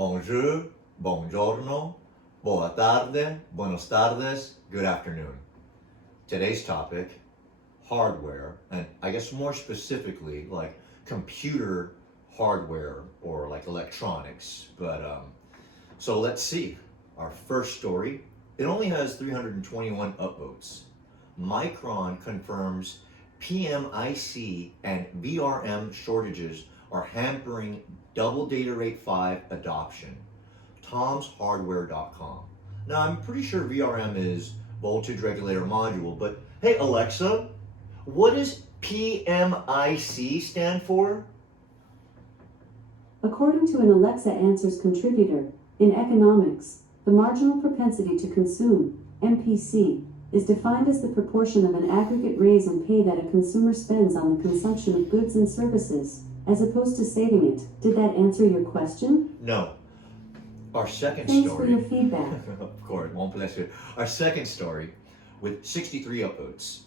bonjour, buongiorno, boa tarde, buenos tardes, good afternoon. Today's topic, hardware, and I guess more specifically like computer hardware or like electronics. So let's see. Our first story, it only has 321 upvotes. Micron confirms PMIC and VRM shortages are hampering double data rate 5 adoption. tomshardware.com. Now I'm pretty sure VRM is voltage regulator module, but hey Alexa, what does PMIC stand for? According to an Alexa Answers contributor, in economics, the marginal propensity to consume, MPC, is defined as the proportion of an aggregate raise in pay that a consumer spends on the consumption of goods and services, as opposed to saving it. Did that answer your question? No. Our second Thanks story. for your feedback. Of course, mon plaisir. Our second story, with 63 upvotes.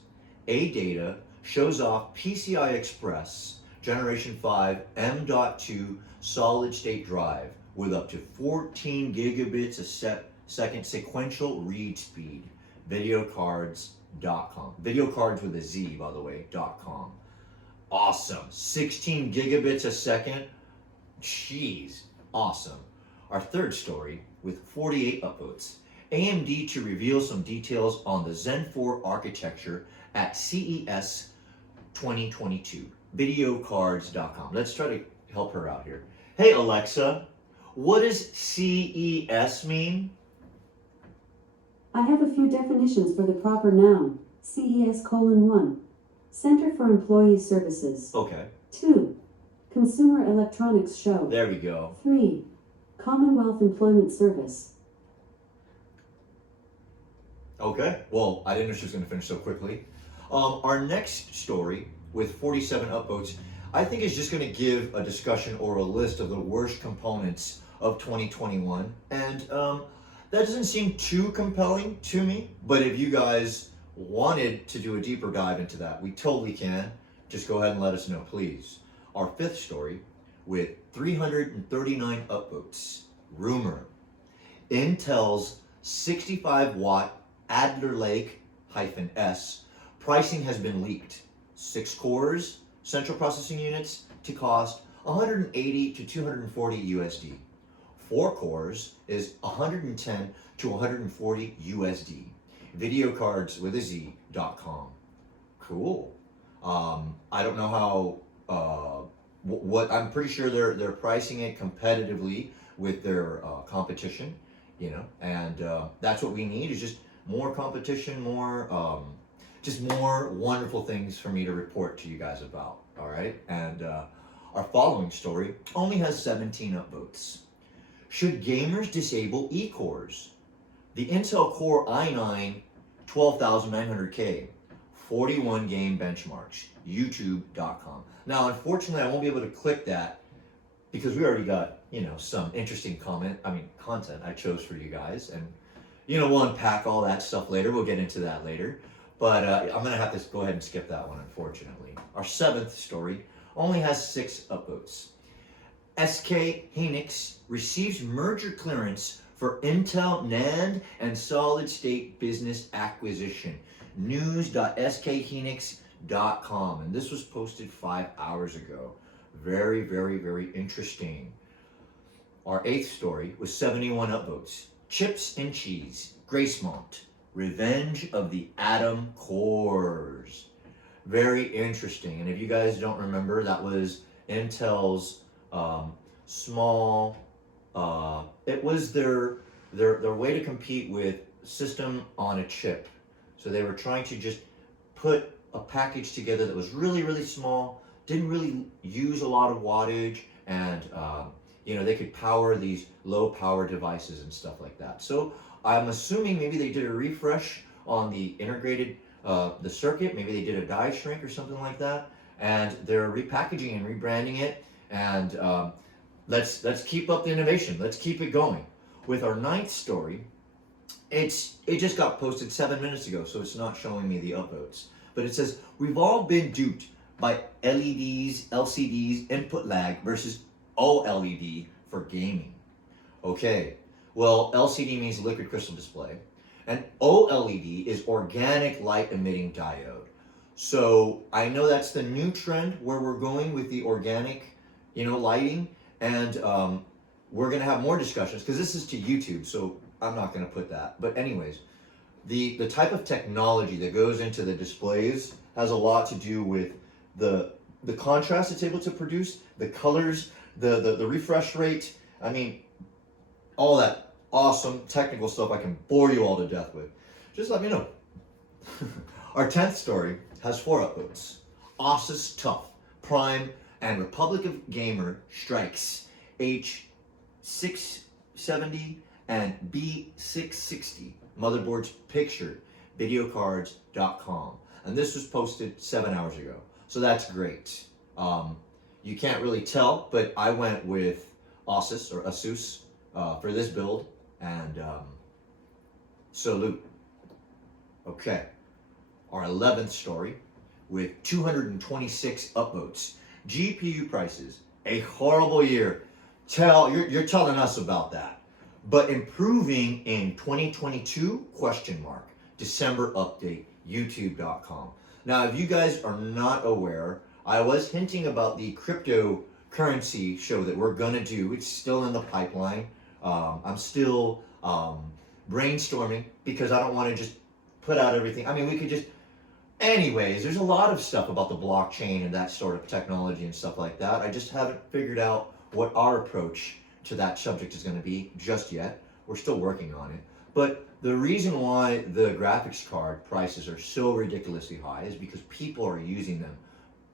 A-Data shows off PCI Express Generation 5 M.2 solid state drive with up to 14 gigabits a second sequential read speed. Videocards.com. Videocards with a Z, by the way, .com. Awesome. 16 gigabits a second. Jeez, awesome. Our third story with 48 upvotes. AMD to reveal some details on the Zen 4 architecture at CES 2022. Videocards.com. Let's try to help her out here. Hey Alexa, what does CES mean? I have a few definitions for the proper noun. CES:1. Center for Employee Services. Okay. 2. Consumer Electronics Show. There we go. 3. Commonwealth Employment Service. Okay. Well, I didn't know she was going to finish so quickly. Our next story with 47 upvotes, I think is just going to give a discussion or a list of the worst components of 2021. And that doesn't seem too compelling to me, but if you guys wanted to do a deeper dive into that, we totally can. Just go ahead and let us know, please. Our fifth story with 339 upvotes. Rumor. Intel's 65-watt Adler Lake-S pricing has been leaked. 6 cores, central processing units to cost 180 to 240 USD. 4 cores is 110 to 140 USD. Videocards.com. Cool. I don't know how, what I'm pretty sure they're pricing it competitively with their competition, you know, and that's what we need is just more competition, more, just more wonderful things for me to report to you guys about, all right? And our following story only has 17 upvotes. Should gamers disable E-cores? The Intel Core i9 12900K, 41 game benchmarks, youtube.com. Now, unfortunately, I won't be able to click that because we already got, you know, some interesting content I chose for you guys. And, you know, we'll unpack all that stuff later. We'll get into that later. But I'm going to have to go ahead and skip that one, unfortunately. Our seventh story only has 6 upvotes. SK Hynix receives merger clearance for Intel NAND and solid state business acquisition. News.skhynix.com. And this was posted 5 hours ago. Very, very, very interesting. Our eighth story was 71 upvotes. Chips and cheese. Gracemont. Revenge of the Atom Cores. Very interesting. And if you guys don't remember, that was Intel's small, it was their way to compete with system on a chip. So they were trying to just put a package together that was really, really small, didn't really use a lot of wattage, and you know, they could power these low power devices and stuff like that. So I'm assuming maybe they did a refresh on the integrated, the circuit, maybe they did a die shrink or something like that, and they're repackaging and rebranding it. And let's keep up the innovation. Let's keep it going. With our ninth story, it just got posted 7 minutes ago, so it's not showing me the upvotes. But it says, we've all been duped by LEDs, LCDs, input lag versus OLED for gaming. Okay, well, LCD means liquid crystal display, and OLED is organic light emitting diode. So I know that's the new trend where we're going with the organic, lighting, and we're gonna have more discussions because this is to YouTube, so I'm not gonna put that. But anyways, the type of technology that goes into the displays has a lot to do with the contrast it's able to produce, the colors, the refresh rate. I mean, all that awesome technical stuff I can bore you all to death with. Just let me know. Our 10th story has 4 upvotes. Asus Tough, Prime, and Republic of Gamer strikes H670 and B660 motherboards pictured, videocards.com. And this was posted 7 hours ago. So that's great. You can't really tell, but I went with Asus for this build, and salute. Okay, our 11th story with 226 upvotes. GPU prices, a horrible year. You're telling us about that. But improving in 2022, question mark. December update, youtube.com. Now, if you guys are not aware, I was hinting about the cryptocurrency show that we're gonna do. It's still in the pipeline. I'm still brainstorming because I don't want to just put out everything. I mean, we could just, anyways, there's a lot of stuff about the blockchain and that sort of technology and stuff like that. I just haven't figured out what our approach to that subject is going to be just yet. We're still working on it. But the reason why the graphics card prices are so ridiculously high is because people are using them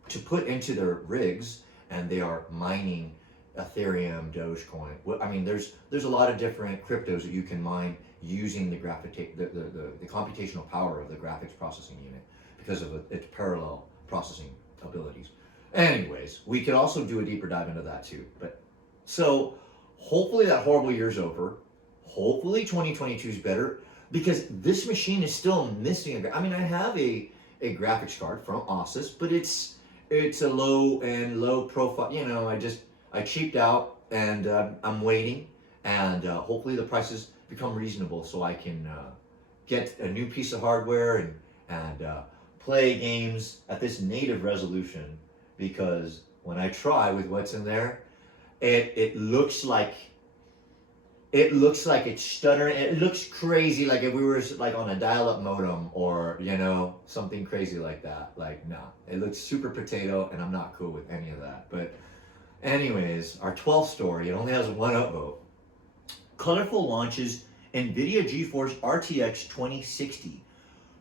to put into their rigs, and they are mining Ethereum, Dogecoin. I mean, there's a lot of different cryptos that you can mine using the computational power of the graphics processing unit because of its parallel processing abilities. Anyways, we could also do a deeper dive into that too. But so hopefully that horrible year's over. Hopefully 2022 is better, because this machine is still missing I mean, I have a graphics card from Asus, but it's a low profile. I cheaped out, and I'm waiting, and hopefully the prices become reasonable so I can get a new piece of hardware and play games at this native resolution, because when I try with what's in there, it looks like it's stuttering. It looks crazy, like if we were like on a dial-up modem or something crazy like that. Like, no, it looks super potato, and I'm not cool with any of that. But anyways, our 12th story, it only has 1 upvote. Colorful launches NVIDIA GeForce RTX 2060,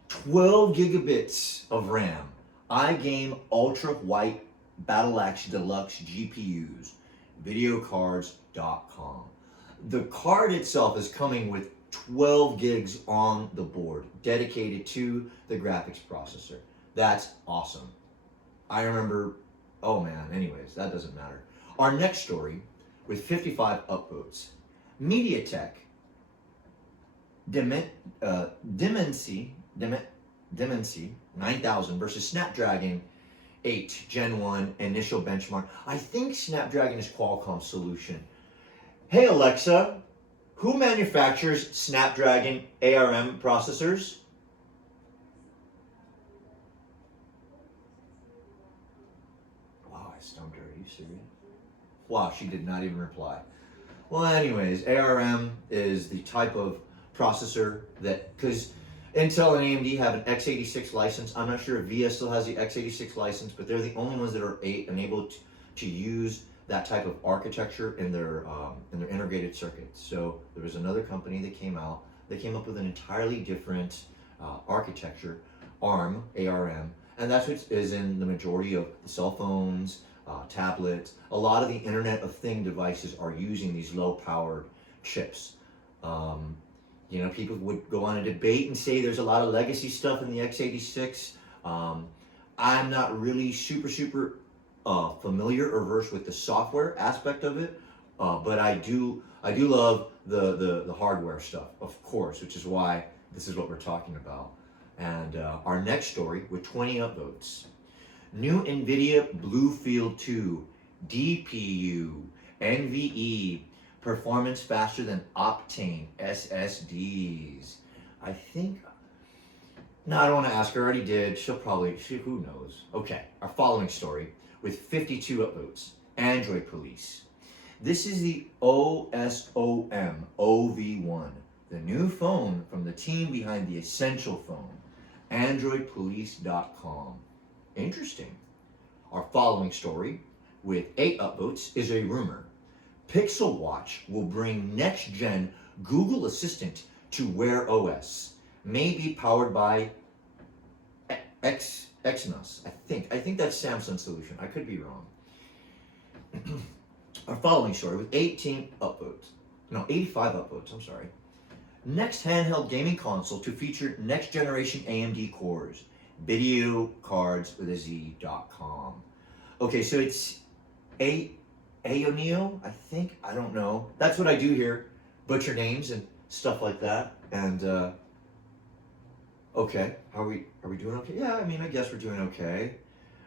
12 gigabits of RAM, iGame Ultra White Battle Axe Deluxe GPUs, videocards.com. The card itself is coming with 12 gigs on the board, dedicated to the graphics processor. That's awesome. I remember, oh man, anyways, that doesn't matter. Our next story, with 55 upvotes, MediaTek Dimensity 9000 versus Snapdragon 8 Gen 1 initial benchmark. I think Snapdragon is Qualcomm's solution. Hey Alexa, who manufactures Snapdragon ARM processors? Wow, I stumped her. Are you serious? Wow, she did not even reply. Well, anyways, ARM is the type of processor that, because Intel and AMD have an x86 license. I'm not sure if VS still has the x86 license, but they're the only ones that are enabled to use that type of architecture in their integrated circuits. So there was another company that came out. They came up with an entirely different architecture, ARM, and that's what is in the majority of the cell phones, tablets. A lot of the Internet of Thing devices are using these low-powered chips. People would go on a debate and say there's a lot of legacy stuff in the x86. I'm not really super familiar or versed with the software aspect of it, but I do love the hardware stuff, of course, which is why this is what we're talking about. And our next story with 20 upvotes. New NVIDIA Bluefield 2 DPU NVE performance faster than Optane SSDs. I think, no, I don't want to ask her, I already did. Who knows? Okay, our following story with 52 upvotes, Android Police. This is the OSOM OV1, the new phone from the team behind the Essential phone, AndroidPolice.com. Interesting. Our following story with 8 upvotes is a rumor. Pixel Watch will bring next-gen Google Assistant to Wear OS, may be powered by Exynos. I think that's Samsung's solution. I could be wrong. Our following story with 85 upvotes, I'm sorry. Next handheld gaming console to feature next generation AMD cores, video cards with a Z.com. Okay, so it's Aoneo, I think. I don't know. That's what I do here. Butcher names and stuff like that. And okay, are we doing okay? Yeah, I mean, I guess we're doing okay.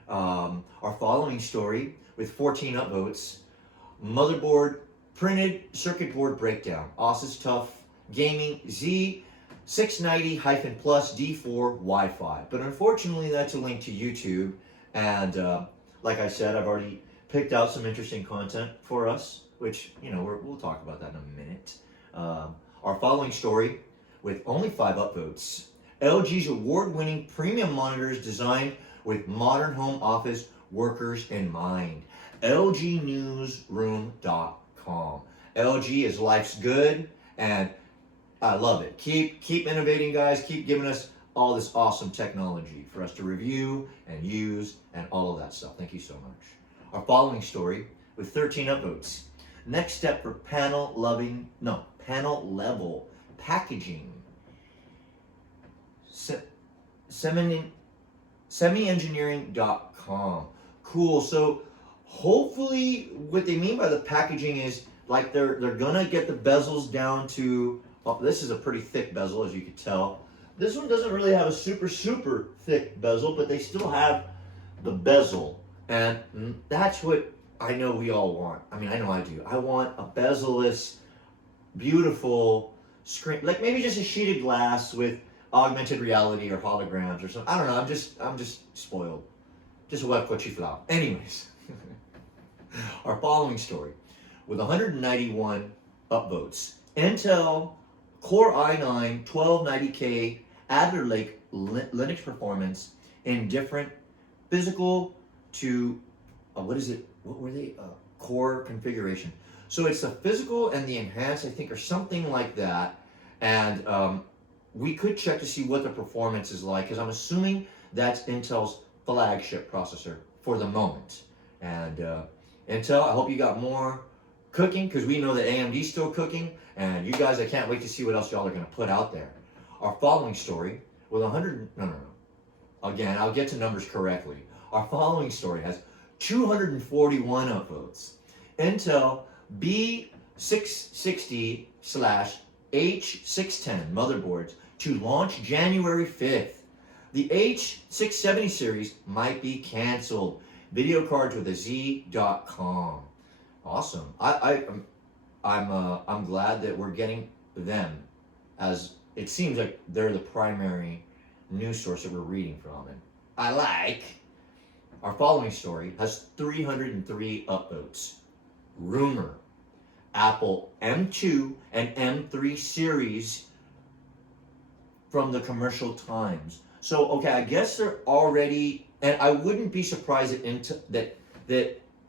Our following story with 14 upvotes, motherboard printed circuit board breakdown, Asus Tough Gaming Z690-Plus D4 Wi-Fi. But unfortunately, that's a link to YouTube. And like I said, I've already picked out some interesting content for us, which, we'll talk about that in a minute. Our following story with only 5 upvotes, LG's award-winning premium monitors designed with modern home office workers in mind. LGnewsroom.com. LG is life's good, and I love it. Keep innovating, guys. Keep giving us all this awesome technology for us to review and use and all of that stuff. Thank you so much. Our following story with 13 upvotes. Next step for panel level packaging. Semi-engineering.com. Cool. So hopefully what they mean by the packaging is like they're gonna get the bezels down to, this is a pretty thick bezel, as you can tell. This one doesn't really have a super thick bezel, but they still have the bezel, and that's what I know we all want. I mean, I know I do. I want a bezel-less, beautiful screen, like maybe just a sheeted glass with augmented reality or holograms or something. I don't know. I'm just spoiled. Just what you flower. Anyways, our following story with 191 upvotes. Intel Core i9 1290K Adder Lake Linux performance in different physical to core configuration. So it's the physical and the enhanced, I think, or something like that. And we could check to see what the performance is like, because I'm assuming that's Intel's flagship processor for the moment. And Intel, I hope you got more cooking, because we know that AMD's still cooking, and you guys, I can't wait to see what else y'all are going to put out there. Our following story with Again, I'll get to numbers correctly. Our following story has 241 upvotes. Intel B660/H610 motherboards to launch January 5th. The H670 series might be canceled. Video cards with a Z.com. Awesome. I'm glad that we're getting them, as it seems like they're the primary news source that we're reading from, and I like. Our following story has 303 upvotes. Rumor: Apple M2 and M3 series from the Commercial Times. So okay, I guess they're already, and I wouldn't be surprised that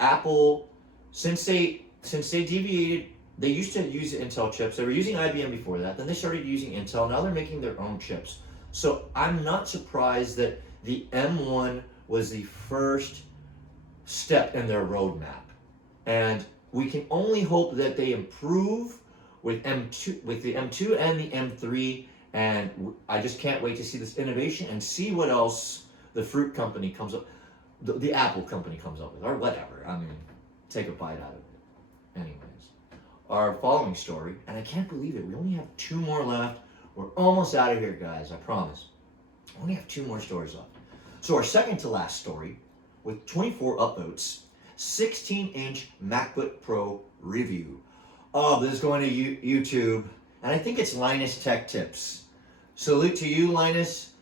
Apple, since they deviated, they used to use Intel chips. They were using IBM before that. Then they started using Intel. Now they're making their own chips. So I'm not surprised that the M1 was the first step in their roadmap. And we can only hope that they improve with the M2 and the M3. And I just can't wait to see this innovation and see what else the fruit company comes up, the Apple company comes up with, or whatever. I mean, take a bite out of it. Anyways, our following story, and I can't believe it, we only have 2 more left. We're almost out of here, guys, I promise. We only have 2 more stories left. So our second to last story, with 24 upvotes, 16-inch MacBook Pro review. Oh, this is going to YouTube, and I think it's Linus Tech Tips. Salute to you, Linus.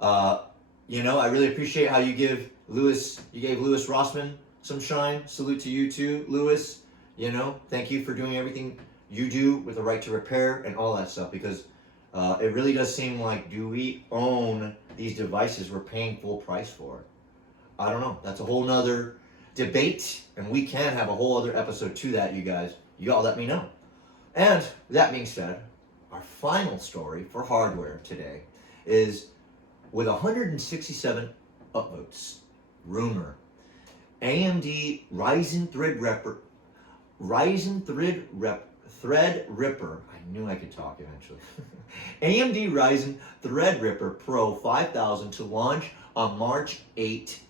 You know, I really appreciate how you gave Louis Rossman some shine. Salute to you too, Louis. You know, thank you for doing everything you do with the right to repair and all that stuff, because it really does seem like, do we own these devices we're paying full price for? I don't know. That's a whole nother debate, and we can have a whole other episode to that, you guys. You all let me know. And that being said, our final story for hardware today is with 167 upvotes. Rumor. AMD Threadripper. I knew I could talk eventually. AMD Ryzen Threadripper Pro 5000 to launch on March 8,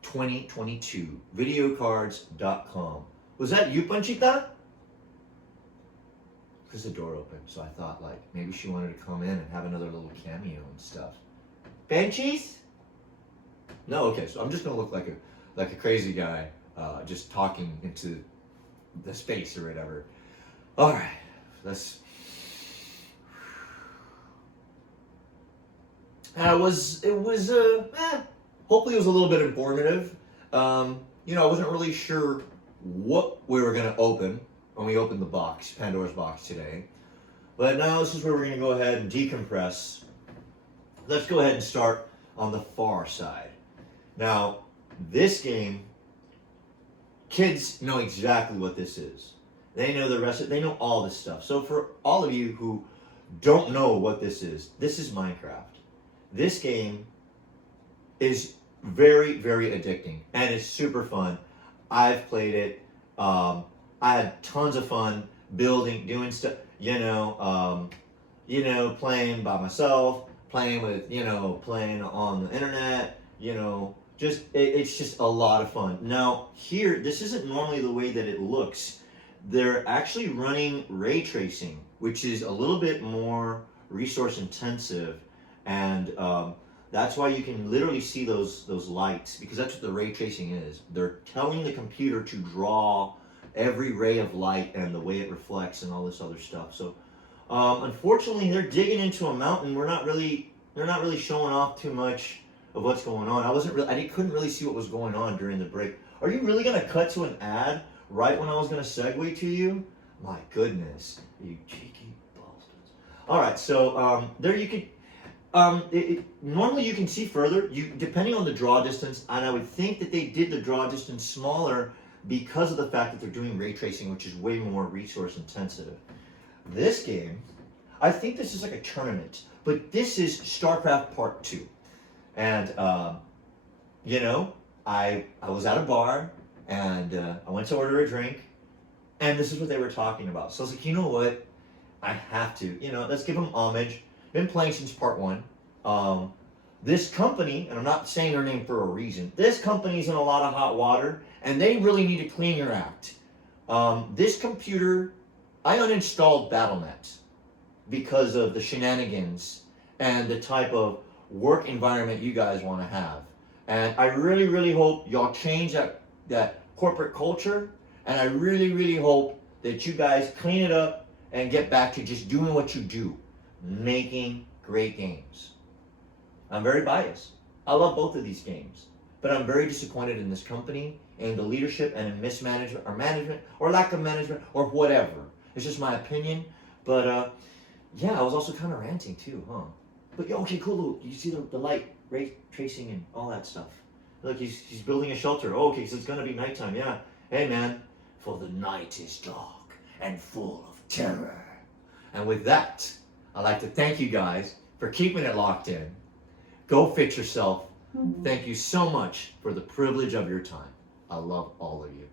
2022. Videocards.com. Was that you, Panchita? Because the door opened, so I thought like maybe she wanted to come in and have another little cameo and stuff. Benchies? No, okay, so I'm just gonna look like a crazy guy, just talking into the space or whatever. All right, let's. Hopefully it was a little bit informative. You know, I wasn't really sure what we were gonna open when we opened the box, Pandora's box today. But now this is where we're gonna go ahead and decompress. Let's go ahead and start on the far side. Now, this game, kids know exactly what this is. They know the rest of it, they know all this stuff. So for all of you who don't know what this is Minecraft. This game is very, very addicting, and it's super fun. I've played it. I had tons of fun building, doing stuff, playing by myself, playing with, playing on the internet, it's just a lot of fun. Now, here, this isn't normally the way that it looks. They're actually running ray tracing, which is a little bit more resource intensive, and that's why you can literally see those lights, because that's what the ray tracing is. They're telling the computer to draw every ray of light and the way it reflects and all this other stuff. So unfortunately, they're digging into a mountain. They're not really showing off too much of what's going on. I couldn't really see what was going on during the break. Are you really gonna cut to an ad right when I was gonna segue to you? My goodness, you cheeky bastards. All right, so there you could. Normally you can see further. Depending on the draw distance, and I would think that they did the draw distance smaller because of the fact that they're doing ray tracing, which is way more resource intensive. This game, I think this is like a tournament, but this is StarCraft Part 2. And, I was at a bar, and I went to order a drink, and this is what they were talking about. So I was like, you know what? I have to, let's give them homage. Been playing since Part 1. This company, and I'm not saying their name for a reason, this company's in a lot of hot water, and they really need to clean your act. This computer, I uninstalled Battle.net because of the shenanigans and the type of work environment you guys want to have. And I really, really hope y'all change that corporate culture, and I really, really hope that you guys clean it up and get back to just doing what you do, making great games. I'm very biased. I love both of these games, but I'm very disappointed in this company and the leadership and in mismanagement or management or lack of management or whatever. It's just my opinion. But I was also kind of ranting too, huh? But okay, cool. You see the light ray tracing and all that stuff. Look, he's building a shelter. Oh, okay, so it's gonna be nighttime. Yeah. Hey, man, for the night is dark and full of terror. And with that, I'd like to thank you guys for keeping it locked in. Go fix yourself. Thank you so much for the privilege of your time. I love all of you.